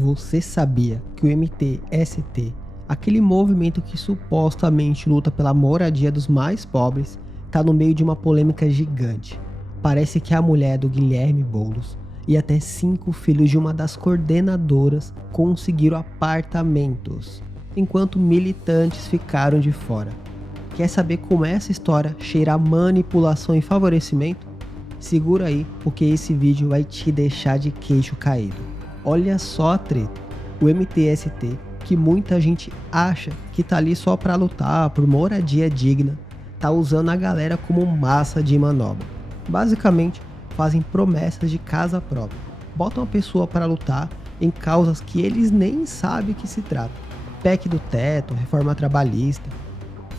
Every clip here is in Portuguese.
Você sabia que o MTST, aquele movimento que supostamente luta pela moradia dos mais pobres, está no meio de uma polêmica gigante? Parece que a mulher do Guilherme Boulos e até 5 filhos de uma das coordenadoras conseguiram apartamentos, enquanto militantes ficaram de fora. Quer saber como essa história cheira a manipulação e favorecimento? Segura aí, porque esse vídeo vai te deixar de queixo caído. Olha só a treta. O MTST, que muita gente acha que tá ali só para lutar por moradia digna, tá usando a galera como massa de manobra. Basicamente, fazem promessas de casa própria. Botam a pessoa para lutar em causas que eles nem sabem que se trata. PEC do teto, reforma trabalhista,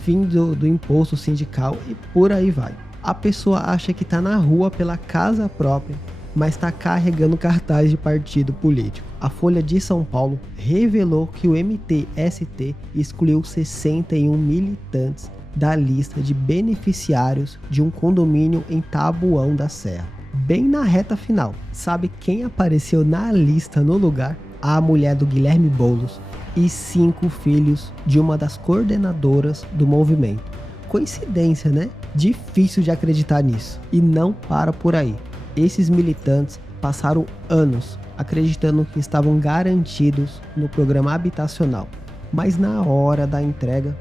fim do imposto sindical e por aí vai. A pessoa acha que tá na rua pela casa própria, mas está carregando cartaz de partido político. A Folha de São Paulo revelou que o MTST excluiu 61 militantes da lista de beneficiários de um condomínio em Taboão da Serra. Bem na reta final. Sabe quem apareceu na lista no lugar? A mulher do Guilherme Boulos e 5 filhos de uma das coordenadoras do movimento. Coincidência, né? Difícil de acreditar nisso. E não para por aí. Esses militantes passaram anos acreditando que estavam garantidos no programa habitacional, mas na hora da entrega,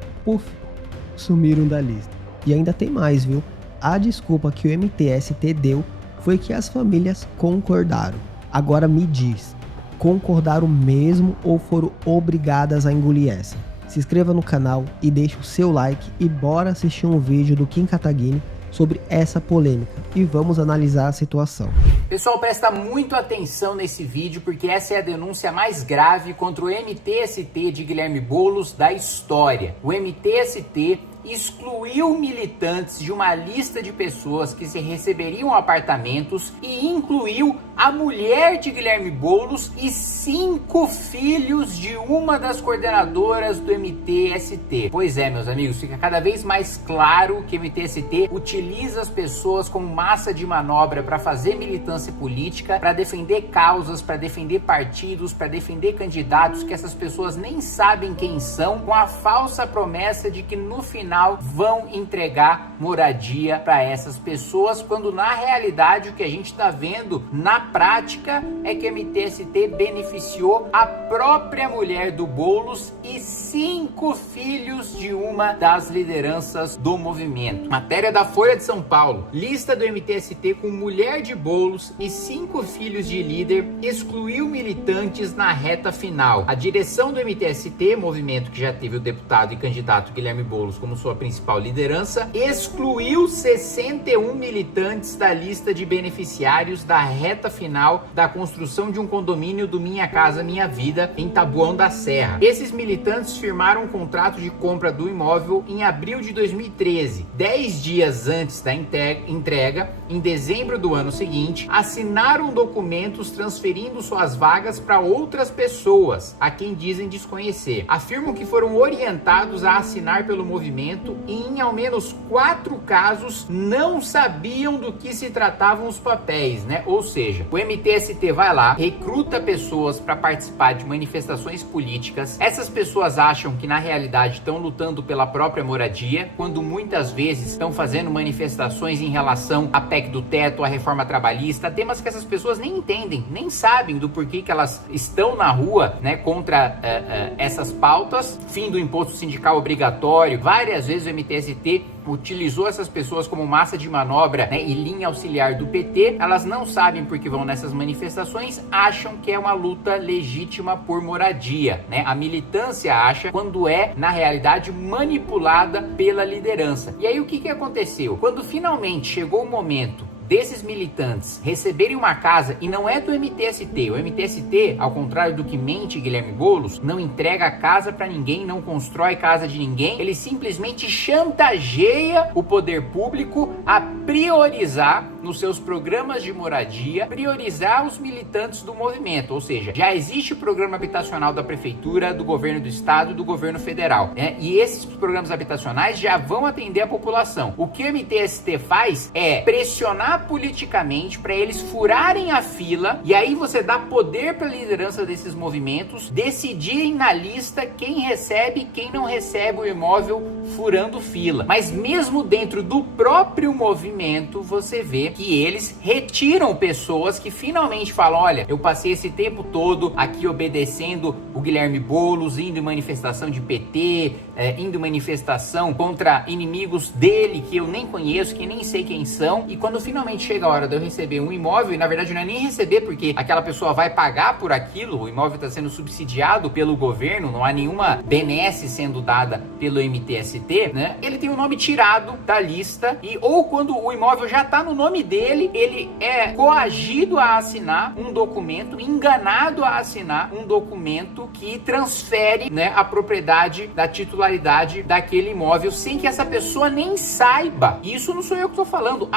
sumiram da lista. E ainda tem mais, viu? A desculpa que o MTST deu foi que as famílias concordaram. Agora me diz, concordaram mesmo ou foram obrigadas a engolir essa? Se inscreva no canal e deixe o seu like e bora assistir um vídeo do Kim Kataguiri sobre essa polêmica e vamos analisar a situação. Pessoal, presta muito atenção nesse vídeo porque essa é a denúncia mais grave contra o MTST de Guilherme Boulos da história. O MTST excluiu militantes de uma lista de pessoas que se receberiam apartamentos e incluiu a mulher de Guilherme Boulos e 5 filhos de uma das coordenadoras do MTST. Pois é, meus amigos, fica cada vez mais claro que o MTST utiliza as pessoas como massa de manobra para fazer militância política, para defender causas, para defender partidos, para defender candidatos que essas pessoas nem sabem quem são, com a falsa promessa de que no final vão entregar moradia para essas pessoas, quando na realidade o que a gente está vendo na prática é que o MTST beneficiou a própria mulher do Boulos e 5 filhos de uma das lideranças do movimento. Matéria da Folha de São Paulo. Lista do MTST com mulher de Boulos e 5 filhos de líder excluiu militantes na reta final. A direção do MTST, movimento que já teve o deputado e candidato Guilherme Boulos como sua principal liderança, excluiu 61 militantes da lista de beneficiários da reta final da construção de um condomínio do Minha Casa Minha Vida em Taboão da Serra. Esses militantes firmaram um contrato de compra do imóvel em abril de 2013. 10 dias antes da entrega, em dezembro do ano seguinte, assinaram documentos transferindo suas vagas para outras pessoas, a quem dizem desconhecer. Afirmam que foram orientados a assinar pelo movimento e em ao menos 4 casos não sabiam do que se tratavam os papéis, né? Ou seja, o MTST vai lá, recruta pessoas para participar de manifestações políticas. Essas pessoas acham que na realidade estão lutando pela própria moradia, quando muitas vezes estão fazendo manifestações em relação à PEC do teto, à reforma trabalhista, temas que essas pessoas nem entendem, nem sabem do porquê que elas estão na rua, né, contra essas pautas. Fim do imposto sindical obrigatório. Várias vezes o MTST utilizou essas pessoas como massa de manobra, né, e linha auxiliar do PT. Elas não sabem por que vão nessas manifestações, acham que é uma luta legítima por moradia, né? A militância acha, quando é, na realidade, manipulada pela liderança. E aí o que aconteceu? Quando finalmente chegou o momento desses militantes receberem uma casa, e não é do MTST. O MTST, ao contrário do que mente Guilherme Boulos, não entrega casa para ninguém, não constrói casa de ninguém. Ele simplesmente chantageia o poder público a priorizar nos seus programas de moradia, priorizar os militantes do movimento. Ou seja, já existe o programa habitacional da prefeitura, do governo do estado, do governo federal, né? E esses programas habitacionais já vão atender a população. O que o MTST faz é pressionar a manipular politicamente para eles furarem a fila, e aí você dá poder para a liderança desses movimentos decidirem na lista quem recebe e quem não recebe o imóvel furando fila. Mas mesmo dentro do próprio movimento, você vê que eles retiram pessoas que finalmente falam: olha, eu passei esse tempo todo aqui obedecendo o Guilherme Boulos, indo em manifestação de PT, indo em manifestação contra inimigos dele que eu nem conheço, que nem sei quem são, e quando finalmente chega a hora de eu receber um imóvel, e na verdade não é nem receber, porque aquela pessoa vai pagar por aquilo, o imóvel está sendo subsidiado pelo governo, não há nenhuma benesse sendo dada pelo MTST, né? Ele tem o nome tirado da lista, e ou quando o imóvel já está no nome dele, ele é coagido a assinar um documento, enganado a assinar um documento que transfere, né, a propriedade da titularidade daquele imóvel, sem que essa pessoa nem saiba. Isso não sou eu que estou falando,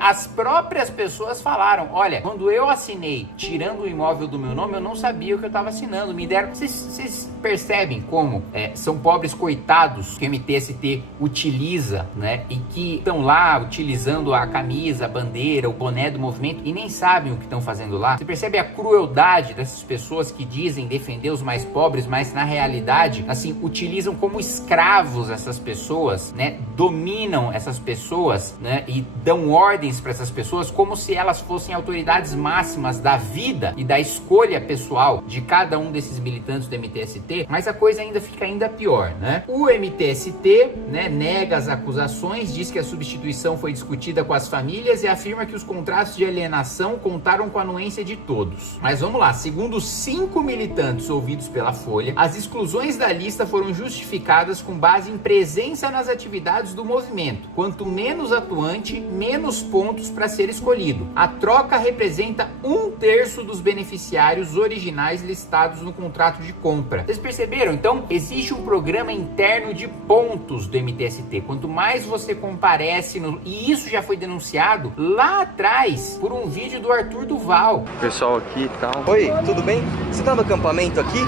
as próprias pessoas falaram: olha, quando eu assinei tirando o imóvel do meu nome, eu não sabia o que eu estava assinando, me deram... Vocês percebem como são pobres coitados que o MTST utiliza, né, e que estão lá utilizando a camisa, a bandeira, o boné do movimento e nem sabem o que estão fazendo lá? Você percebe a crueldade dessas pessoas que dizem defender os mais pobres, mas na realidade, assim, utilizam como escravos essas pessoas, né, dominam essas pessoas, né, e dão ordens para essas pessoas como se elas fossem autoridades máximas da vida e da escolha pessoal de cada um desses militantes do MTST. Mas a coisa ainda fica ainda pior, né? O MTST, né, nega as acusações, diz que a substituição foi discutida com as famílias e afirma que os contratos de alienação contaram com a anuência de todos. Mas vamos lá, segundo 5 militantes ouvidos pela Folha, as exclusões da lista foram justificadas com base em presença nas atividades do movimento. Quanto menos atuante, menos pontos para ser escolhido. A troca representa 1/3 dos beneficiários originais listados no contrato de compra. Vocês perceberam? Então, existe um programa interno de pontos do MTST. Quanto mais você comparece, e isso já foi denunciado lá atrás por um vídeo do Arthur Duval. Pessoal aqui e tal. Oi, tudo bem? Você tá no acampamento aqui?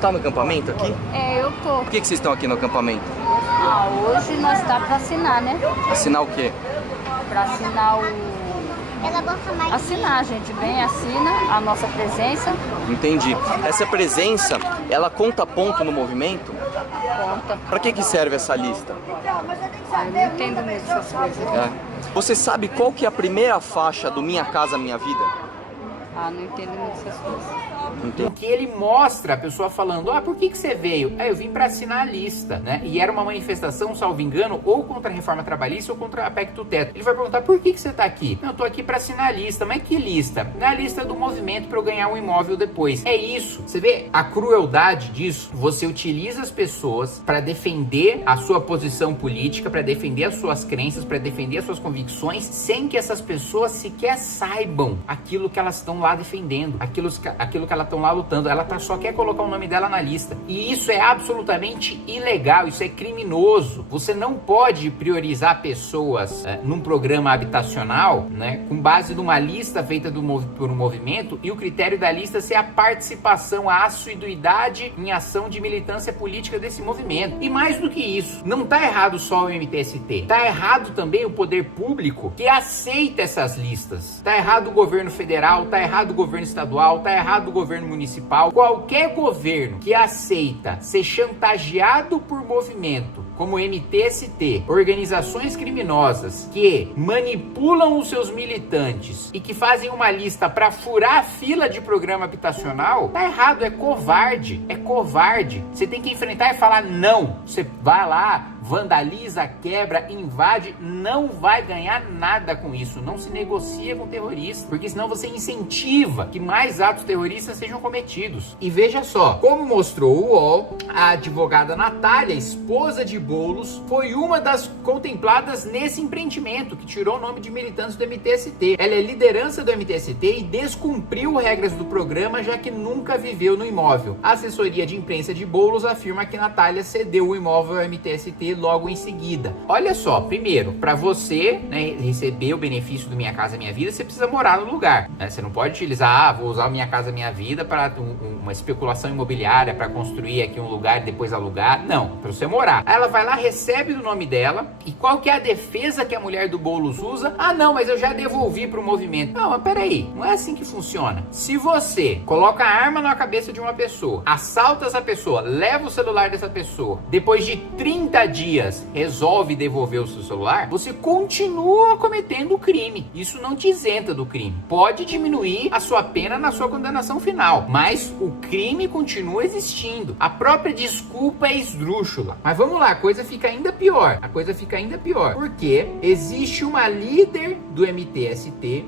Tá no acampamento aqui? É, eu tô. Por que vocês estão aqui no acampamento? Hoje nós tá pra assinar, né? Assinar o quê? Pra assinar Assinar, a gente vem, assina a nossa presença. Entendi. Essa presença, ela conta ponto no movimento? Conta. Pra que serve essa lista? Eu não entendo mesmo essas coisas. Você sabe qual que é a primeira faixa do Minha Casa Minha Vida? Não entendo muito essas coisas. Em que ele mostra a pessoa falando: por que você veio? Eu vim para assinar a lista, né? E era uma manifestação, salvo engano, ou contra a reforma trabalhista ou contra a PEC do teto. Ele vai perguntar: por que você tá aqui? Não, eu tô aqui para assinar a lista. Mas que lista? Na lista do movimento para eu ganhar um imóvel depois. É isso. Você vê a crueldade disso? Você utiliza as pessoas para defender a sua posição política, para defender as suas crenças, para defender as suas convicções, sem que essas pessoas sequer saibam aquilo que elas estão lá defendendo, aquilo que elas estão lá lutando. Ela só quer colocar o nome dela na lista. E isso é absolutamente ilegal, isso é criminoso. Você não pode priorizar pessoas num programa habitacional, né, com base numa lista feita por um movimento, e o critério da lista ser a participação, a assiduidade em ação de militância política desse movimento. E mais do que isso, não tá errado só o MTST, tá errado também o poder público que aceita essas listas. Tá errado o governo federal, tá errado o governo estadual, tá errado o governo municipal. Qualquer governo que aceita ser chantageado por movimento como o MTST, organizações criminosas que manipulam os seus militantes e que fazem uma lista para furar a fila de programa habitacional, tá errado, é covarde, é covarde. Você tem que enfrentar e falar não. Você vai lá, vandaliza, quebra, invade, não vai ganhar nada com isso. Não se negocia com terroristas, porque senão você incentiva que mais atos terroristas sejam cometidos. E veja só, como mostrou o UOL, a advogada Natália, esposa de Boulos, foi uma das contempladas nesse empreendimento que tirou o nome de militantes do MTST. Ela é liderança do MTST e descumpriu regras do programa, já que nunca viveu no imóvel. A assessoria de imprensa de Boulos afirma que Natália cedeu o imóvel ao MTST logo em seguida. Olha só, primeiro, para você, né, receber o benefício do Minha Casa Minha Vida, você precisa morar no lugar, né? Você não pode utilizar, vou usar o Minha Casa Minha Vida para uma especulação imobiliária, para construir aqui um lugar e depois alugar. Não, para você morar. Aí ela vai lá, recebe do nome dela, e qual que é a defesa que a mulher do Boulos usa? Ah, não, mas eu já devolvi pro movimento. Não, mas peraí, não é assim que funciona. Se você coloca a arma na cabeça de uma pessoa, assalta essa pessoa, leva o celular dessa pessoa, depois de 30 dias resolve devolver o seu celular, você continua cometendo o crime. Isso não te isenta do crime. Pode diminuir a sua pena na sua condenação final, mas o crime continua existindo. A própria desculpa é esdrúxula. Mas vamos lá, a coisa fica ainda pior. Porque existe uma líder do MTST,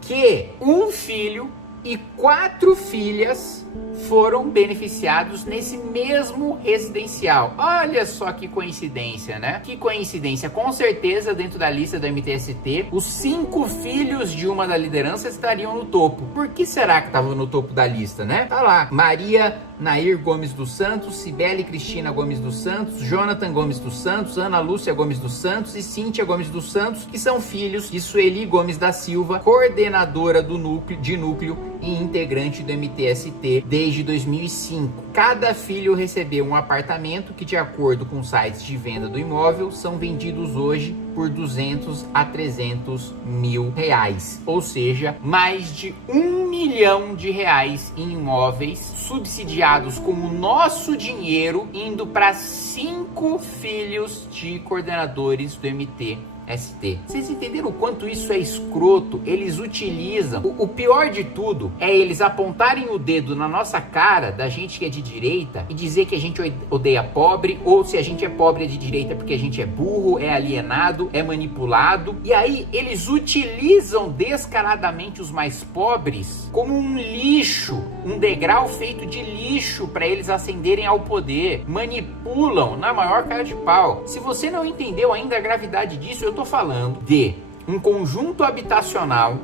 que um filho e 4 filhas foram beneficiados nesse mesmo residencial. Olha só que coincidência, né? Que coincidência. Com certeza, dentro da lista do MTST, os 5 filhos de uma da liderança estariam no topo. Por que será que estavam no topo da lista, né? Tá lá, Maria Nair Gomes dos Santos, Cibele Cristina Gomes dos Santos, Jonathan Gomes dos Santos, Ana Lúcia Gomes dos Santos e Cíntia Gomes dos Santos, que são filhos de Sueli Gomes da Silva, coordenadora do núcleo e integrante do MTST desde 2005. Cada filho recebeu um apartamento que, de acordo com sites de venda do imóvel, são vendidos hoje por 200 a 300 mil reais, ou seja, mais de R$1 milhão em imóveis subsidiados com o nosso dinheiro, indo para 5 filhos de coordenadores do MTST. Vocês entenderam o quanto isso é escroto? Eles utilizam. O pior de tudo é eles apontarem o dedo na nossa cara da gente que é de direita e dizer que a gente odeia pobre, ou se a gente é pobre é de direita porque a gente é burro, é alienado, é manipulado. E aí eles utilizam descaradamente os mais pobres como um lixo, um degrau feito de lixo para eles ascenderem ao poder. Manipulam na maior cara de pau. Se você não entendeu ainda a gravidade disso, eu tô falando de um conjunto habitacional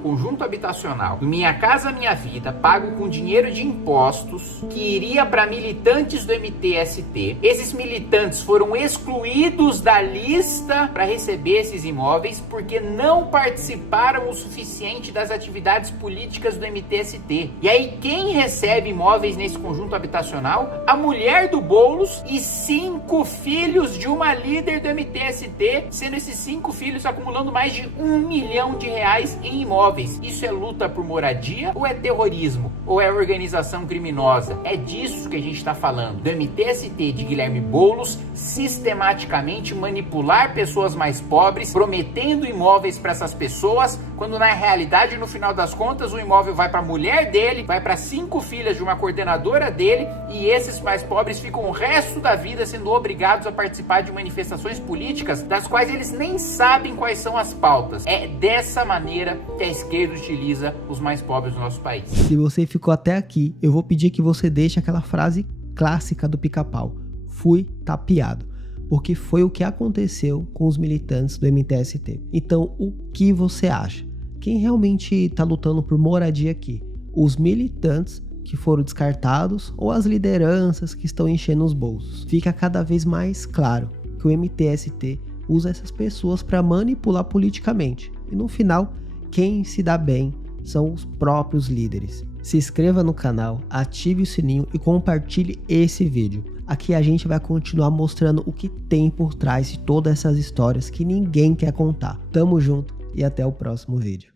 do Minha Casa Minha Vida, pago com dinheiro de impostos, que iria para militantes do MTST. Esses militantes foram excluídos da lista para receber esses imóveis porque não participaram o suficiente das atividades políticas do MTST. E aí quem recebe imóveis nesse conjunto habitacional? A mulher do Boulos e 5 filhos de uma líder do MTST, sendo esses 5 filhos acumulando mais de R$1 milhão em imóveis. Isso é luta por moradia ou é terrorismo? Ou é organização criminosa? É disso que a gente está falando. Do MTST de Guilherme Boulos sistematicamente manipular pessoas mais pobres, prometendo imóveis para essas pessoas, quando na realidade, no final das contas, o imóvel vai para a mulher dele, vai para 5 filhas de uma coordenadora dele, e esses mais pobres ficam o resto da vida sendo obrigados a participar de manifestações políticas das quais eles nem sabem quais são as pautas. É dessa maneira que a esquerda utiliza os mais pobres do nosso país. Se você ficou até aqui, eu vou pedir que você deixe aquela frase clássica do Pica-Pau: fui tapeado. Porque foi o que aconteceu com os militantes do MTST. Então, o que você acha? Quem realmente está lutando por moradia aqui? Os militantes que foram descartados ou as lideranças que estão enchendo os bolsos? Fica cada vez mais claro que o MTST usa essas pessoas para manipular politicamente. E no final, quem se dá bem são os próprios líderes. Se inscreva no canal, ative o sininho e compartilhe esse vídeo. Aqui a gente vai continuar mostrando o que tem por trás de todas essas histórias que ninguém quer contar. Tamo junto e até o próximo vídeo.